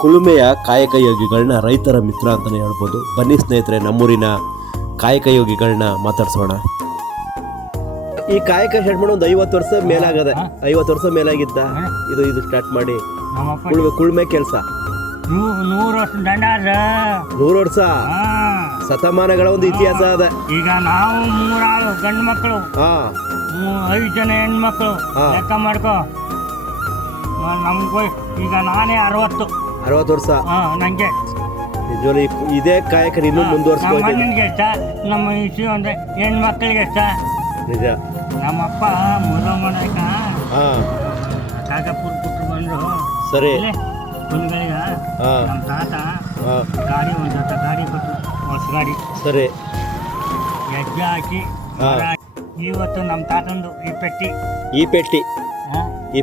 ಕುಲುಮೆಯ ಕಾಯಕ ಯೋಗಿಗಳನ್ನ ರೈತರ ಮಿತ್ರ ಅಂತಲೇ ಹೇಳ್ಬೋದು. ಬನ್ನಿ ಸ್ನೇಹಿತರೆ ನಮ್ಮೂರಿನ ಕಾಯಕ ಯೋಗಿಗಳನ್ನ ಮಾತಾಡ್ಸೋಣ. ಈ ಕಾಯಕ ಸ್ಟಾರ್ಟ್ ಮಾಡಿ ಒಂದು ಐವತ್ತು ವರ್ಷ ಮೇಲಾಗದೆ. ಐವತ್ತು ವರ್ಷ ಮೇಲಾಗಿದ್ದ. ಇದು ಇದು ಸ್ಟಾರ್ಟ್ ಮಾಡಿ. ಕುಳುಮೆ ಕೆಲಸ. ನೂರು ವರ್ಷ ನೂರು ವರ್ಷ? ಶತಮಾನಗಳ ಒಂದು ಇತಿಹಾಸ ಅದ. ಈಗ ನಾವು ಮೂರಾರು ಗಂಡು ಮಕ್ಕಳು. ಐದು ಜನ ಹೆಣ್ಮಕ್ಳು. ಲೆಕ್ಕ ಮಾಡ್ಕೋ. ನಮ್ಗೆ ಈಗ ನಾನೇ ಅರವತ್ತು. ಅರವತ್ತು ವರ್ಷ. ಹಾ ನಂಗೆ. ನಿಜವಾಗ್ಲೂ ಈ- ಇದೇ ಕಾಯಕ ಇನ್ನೂ ನಮ್ಮ ಮುಂದುವರ್ಸ್ಬೋದು ಅಣ್ಣನಿಗೆ ಎಷ್ಟ ನಮ್ಮ ಇಷ್ಟು ಅಂದ್ರೆ ಹೆಣ್ಮಕ್ಳಿಗೆ ಇಷ್ಟ. ನಿಜ. ನಮ್ಮಪ್ಪ ಮುರಮ್ಮನಕ ಹಾ. ಕಾಕಪುರ ಪುಟ್ರು ಬಂದ್ರು. ಸರಿ. ಇಲ್ಲೇ ಕುಂದ್ಗಳಿಗೆ ಹಾ. ನಮ್ಮ ತಾತ ಹಾ. ಗಾಡಿ ಒಂದು ಜೊತೆ ಗಾಡಿ ಕೊಟ್ಟು ಹೊಸ ಗಾಡಿ. ಸರಿ. ಹೆಜ್ಜೆ ಹಾಕಿ ಹಾ. ಮರ ಹಾಕಿ. ಇವತ್ತು ನಮ್ಮ ತಾತಂದು ಈ ಪೆಟ್ಟಿ. ಈ ಪೆಟ್ಟಿ. ಹಾ, ಈ